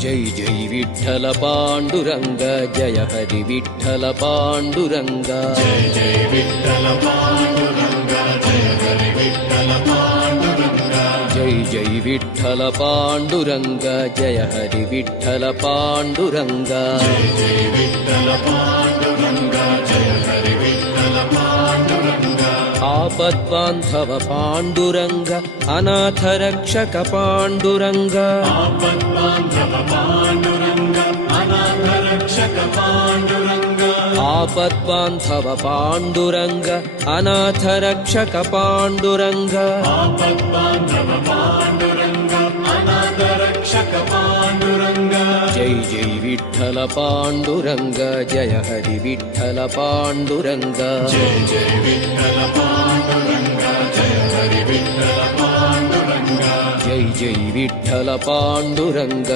जय जय विठ्ठल पांडुरंग जय हरि विठ्ठल पांडुरंग जय जय विठ्ठल पांडुरंग जय हरि विठ्ठल पांडुरंग जय जय विठ्ठल पांडुरंग जय हरि विठ्ठल पांडुरंग जय जय विठ्ठल पांडुरंग जय हरि विठ्ठल पांडुरंग आपद्बान्धव पांडुरंग अनाथ रक्षक पांडुरंग आपद्बान्धव पांडुरंग अनाथ रक्षक पांडुरंग आपद्बान्धव पांडुरंग अनाथ रक्षक पांडुरंग आपद्बान्धव पांडुरंग अनाथ रक्षक पांडुरंग जय जय विठ्ठल पांडुरंग जय हरि विठ्ठल पांडुरंग जय जय विठ्ठल पांडुरंग जय हरि विठ्ठल पांडुरंग जय जय विठ्ठल पांडुरंग